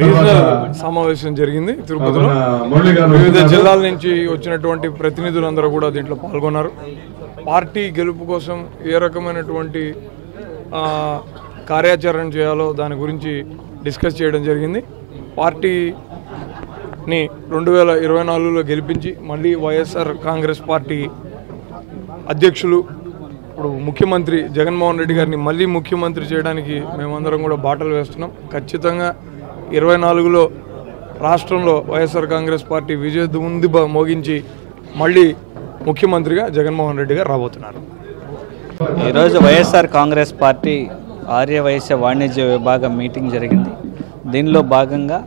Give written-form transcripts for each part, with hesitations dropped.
Regional సమావేశం జరిగింది తిరుపతిలో. వివిధ జిల్లాల నుంచి వచ్చినటువంటి ప్రతినిధులందరూ కూడా దీంట్లో పాల్గొన్నారు. పార్టీ గెలుపు కోసం ఏ రకమైనటువంటి కార్యాచరణ చేయాలో దాని గురించి డిస్కస్ చేయడం జరిగింది. పార్టీని 2024లో గెలిపించి మళ్ళీ వైఎస్ఆర్ కాంగ్రెస్ పార్టీ అధ్యక్షులు ఇప్పుడు ముఖ్యమంత్రి జగన్మోహన్ రెడ్డి గారిని మళ్ళీ ముఖ్యమంత్రి చేయడానికి మేమందరం కూడా బాటలు వేస్తున్నాం. ఖచ్చితంగా 24లో రాష్ట్రంలో వైఎస్ఆర్ కాంగ్రెస్ పార్టీ విజయ దుంది మోగించి మళ్ళీ ముఖ్యమంత్రిగా జగన్మోహన్ రెడ్డి గారు రాబోతున్నారు. ఈరోజు వైఎస్ఆర్ కాంగ్రెస్ పార్టీ ఆర్యవైశ్య వాణిజ్య విభాగం మీటింగ్ జరిగింది. దీనిలో భాగంగా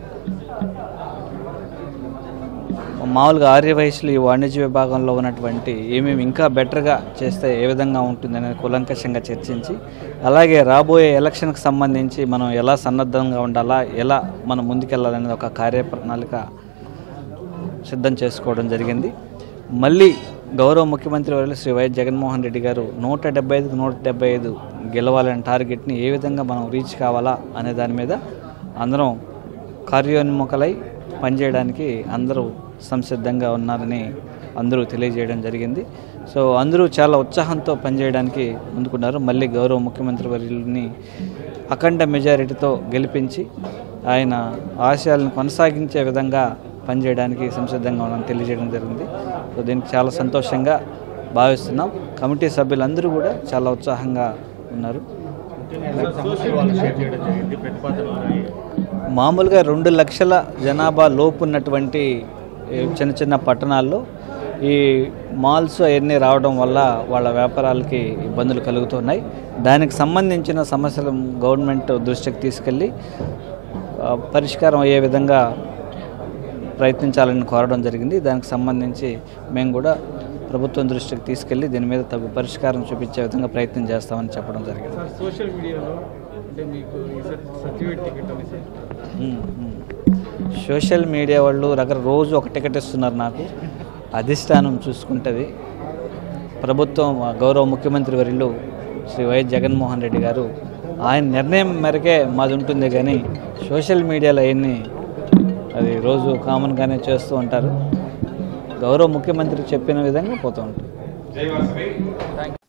మామూలుగా ఆర్యవైశ్యులు ఈ వాణిజ్య విభాగంలో ఉన్నటువంటి ఏమేమి ఇంకా బెటర్గా చేస్తే ఏ విధంగా ఉంటుందనేది కూలంకషంగా చర్చించి, అలాగే రాబోయే ఎలక్షన్కి సంబంధించి మనం ఎలా సన్నద్ధంగా ఉండాలా, ఎలా మనం ముందుకెళ్ళాలనేది ఒక కార్యప్రణాళిక సిద్ధం చేసుకోవడం జరిగింది. మళ్ళీ గౌరవ ముఖ్యమంత్రి వర్యులు శ్రీ వైఎస్ జగన్మోహన్ రెడ్డి గారు 175కి 175 గెలవాలనే టార్గెట్ని ఏ విధంగా మనం రీచ్ కావాలా అనే దాని మీద అందరం కార్యోన్ముఖులై పనిచేయడానికి అందరూ సంసిద్ధంగా ఉన్నారని అందరూ తెలియజేయడం జరిగింది. సో అందరూ చాలా ఉత్సాహంతో పనిచేయడానికి ముందుకున్నారు. మళ్ళీ గౌరవ ముఖ్యమంత్రి వర్యులని అఖండ మెజారిటీతో గెలిపించి ఆయన ఆశయాలను కొనసాగించే విధంగా పనిచేయడానికి సంసిద్ధంగా ఉన్నామని తెలియజేయడం జరిగింది. సో దీనికి చాలా సంతోషంగా భావిస్తున్నాం. కమిటీ సభ్యులందరూ కూడా చాలా ఉత్సాహంగా ఉన్నారు. మామూలుగా 2 లక్షల జనాభా లోపు ఉన్నటువంటి చిన్న చిన్న పట్టణాల్లో ఈ మాల్స్ అవన్నీ రావడం వల్ల వాళ్ళ వ్యాపారాలకి ఇబ్బందులు కలుగుతున్నాయి. దానికి సంబంధించిన సమస్యలు గవర్నమెంట్ దృష్టికి తీసుకెళ్ళి పరిష్కారం అయ్యే విధంగా ప్రయత్నించాలని కోరడం జరిగింది. దానికి సంబంధించి మేము కూడా ప్రభుత్వం దృష్టికి తీసుకెళ్లి దీని మీద తగు పరిష్కారం చూపించే విధంగా ప్రయత్నం చేస్తామని చెప్పడం జరిగింది. సోషల్ మీడియాలో అంటే మీకు సర్టిఫికేట్ టికెట్ అనేసి సోషల్ మీడియా వాళ్ళు రోజు ఒక టికెట్ ఇస్తున్నారు. నాకు అధిష్టానం చూసుకుంటుంది. ప్రభుత్వం గౌరవ ముఖ్యమంత్రి వర్యులు శ్రీ వైఎస్ జగన్మోహన్ రెడ్డి గారు ఆయన నిర్ణయం మేరకే మాది ఉంటుంది, కానీ సోషల్ మీడియాలో అవన్నీ అది రోజు కామన్గానే చేస్తూ ఉంటారు. గౌరవ ముఖ్యమంత్రి చెప్పిన విధంగా పోతూ ఉంటారు.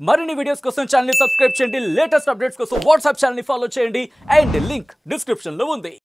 మరిన్ని వీడియోస్ కోసం ఛానల్ ని సబ్స్క్రైబ్ చేయండి. లేటెస్ట్ అప్డేట్స్ కోసం వాట్సాప్ ఛానల్ ని ఫాలో చేయండి. అండ్ లింక్ డిస్క్రిప్షన్ లో ఉంది.